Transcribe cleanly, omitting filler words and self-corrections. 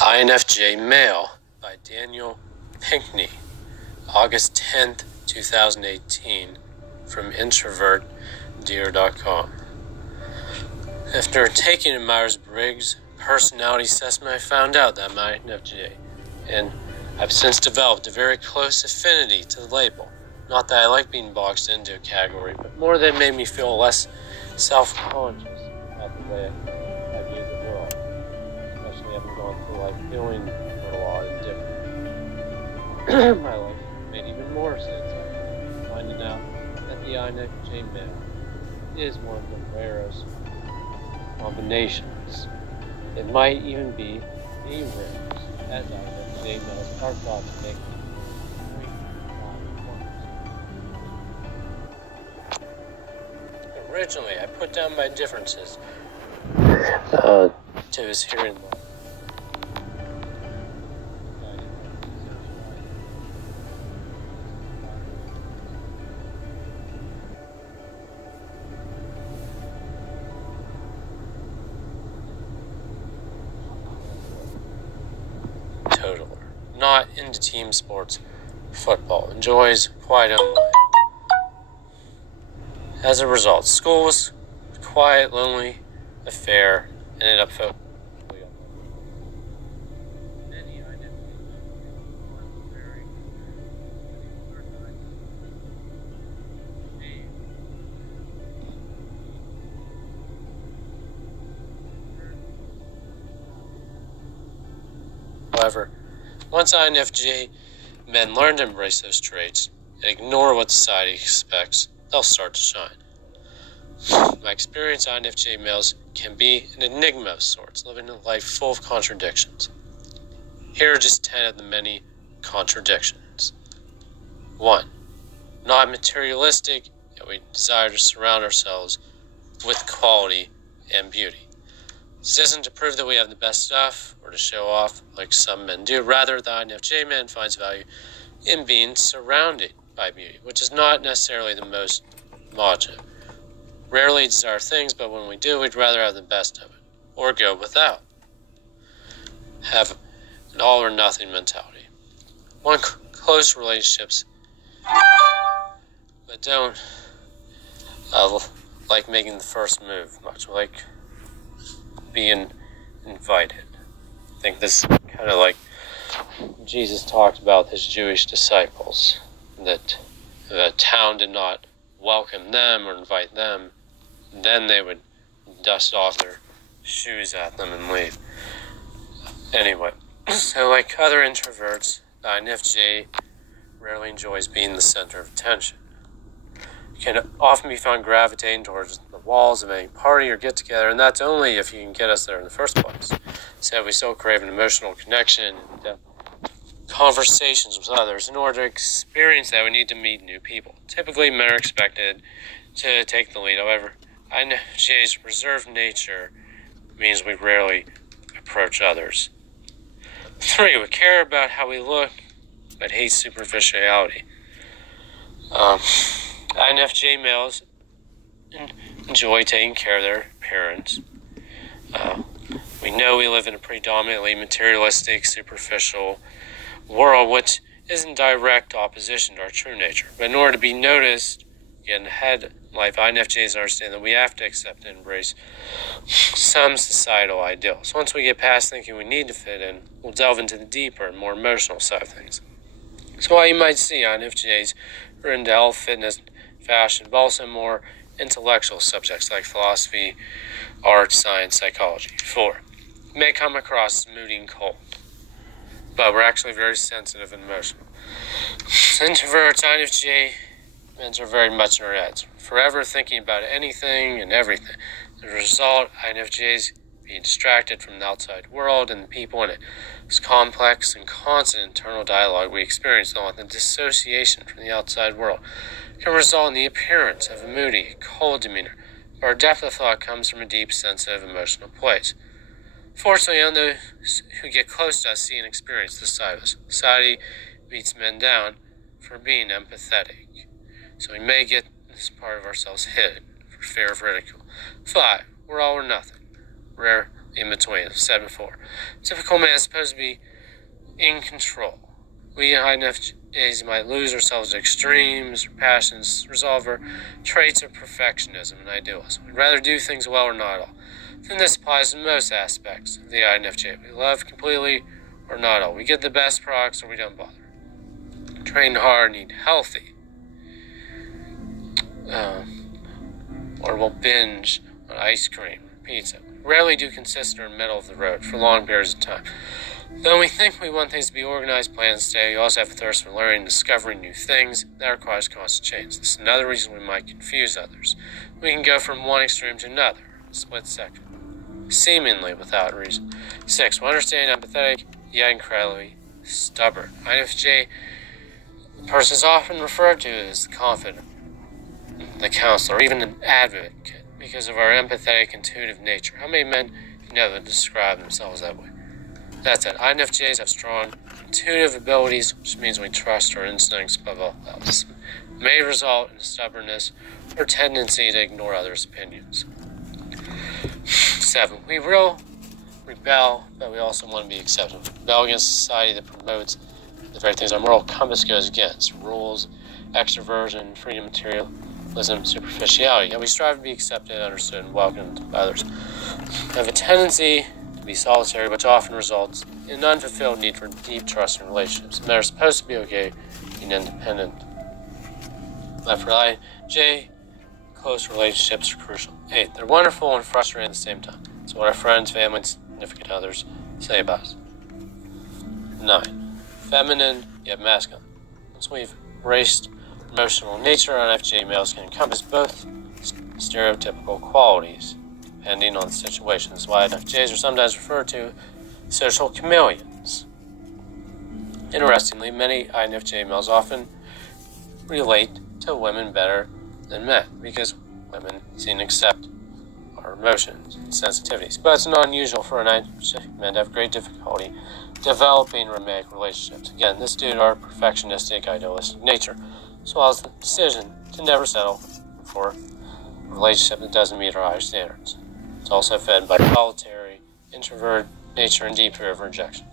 Infj Male by Daniel Pinkney, August 10th, 2018, from introvertdeer.com. After taking a Myers-Briggs personality assessment, I found out that I'm INFJ, and I've since developed a very close affinity to the label. Not that I like being boxed into a category, but more that it made me feel less self-conscious about the way I view the world, especially having gone through life feeling a lot of different. My life made even more sense after finding out that the INFJ male is one of the rarest combinations. It might even be the rarest, as INFJ males are thought to make Originally, I put down my differences to his hearing loss. Totaler, not into team sports, football, enjoys quiet own life. As a result, school was a quiet, lonely affair, and ended up focusing on many identities. However, once INFJ men learn to embrace those traits and ignore what society expects, they'll start to shine. My experience, INFJ males can be an enigma of sorts, living a life full of contradictions. Here are just 10 of the many contradictions. 1. Not materialistic, yet we desire to surround ourselves with quality and beauty. This isn't to prove that we have the best stuff or to show off like some men do. Rather, the INFJ man finds value in being surrounded by beauty, which is not necessarily the most macho. Rarely desire things, but when we do, we'd rather have the best of it, or go without. Have an all or nothing mentality. Want close relationships, but don't like making the first move much, like being invited. I think this is kind of like Jesus talked about his Jewish disciples, that the town did not welcome them or invite them, then they would dust off their shoes at them and leave. Anyway, so like other introverts, the INFJ rarely enjoys being the center of attention. You can often be found gravitating towards the walls of any party or get-together, and that's only if you can get us there in the first place. So we still crave an emotional connection and conversations with others. In order to experience that, we need to meet new people. Typically, men are expected to take the lead. However, INFJ's reserved nature means we rarely approach others. 3. We care about how we look, but hate superficiality. INFJ males enjoy taking care of their appearance. We know we live in a predominantly materialistic, superficial world, which is in direct opposition to our true nature. But in order to be noticed, get ahead in life, INFJs understand that we have to accept and embrace some societal ideals. Once we get past thinking we need to fit in, we'll delve into the deeper and more emotional side of things. So while you might see INFJs are into health, fitness, fashion, but also more intellectual subjects like philosophy, art, science, psychology. 4. You may come across as moody and cold, but we're actually very sensitive and emotional. Introverts, INFJ men are very much in our heads, forever thinking about anything and everything. As a result, INFJs being distracted from the outside world and the people in it. This complex and constant internal dialogue we experience, along with the dissociation from the outside world, can result in the appearance of a moody, cold demeanor, but our depth of thought comes from a deep, sensitive, emotional place. Fortunately, on those who get close to us see and experience this side of us. Society beats men down for being empathetic, so we may get this part of ourselves hidden for fear of ridicule. 5. We're all or nothing. in between, as I said before. Typical man is supposed to be in control. We INFJs might lose ourselves in extremes or passions, resolve our traits of perfectionism and idealism. We'd rather do things well or not at all. Then this applies to most aspects of the INFJ. We love completely or not at all. We get the best products or we don't bother. Train hard, eat healthy. Or we'll binge on ice cream, pizza. We rarely do consistent or middle of the road for long periods of time. Though we think we want things to be organized, planned, and steady, we also have a thirst for learning and discovering new things. That requires constant change. This is another reason we might confuse others. We can go from one extreme to another, a split second, seemingly without reason. 6. We understand empathetic, yet incredibly stubborn. INFJ person is often referred to as the confident, the counselor, or even an advocate because of our empathetic, intuitive nature. How many men you know that describe themselves that way? That said, INFJs have strong intuitive abilities, which means we trust our instincts above all else. It may result in stubbornness or tendency to ignore others' opinions. 7. We will rebel, but we also want to be accepted. We rebel against a society that promotes the very things our moral compass goes against: rules, extroversion, freedom, materialism, superficiality. Yet we strive to be accepted, understood, and welcomed by others. We have a tendency to be solitary, which often results in an unfulfilled need for deep trust in relationships. Men are supposed to be okay being independent. But for INFJ, close relationships are crucial. 8. They're wonderful and frustrating at the same time. It's what our friends, family, and significant others say about us. 9. Feminine, yet masculine. Once we've embraced emotional nature, INFJ males can encompass both stereotypical qualities, depending on the situation. That's why INFJs are sometimes referred to as social chameleons. Interestingly, many INFJ males often relate to women better than men because women seem to accept our emotions and sensitivities. But it's not unusual for an INFJ man to have great difficulty developing romantic relationships. Again, this is due to our perfectionistic, idealistic nature, as well as the decision to never settle for a relationship that doesn't meet our higher standards. It's also fed by solitary, introverted nature and deep fear of rejection.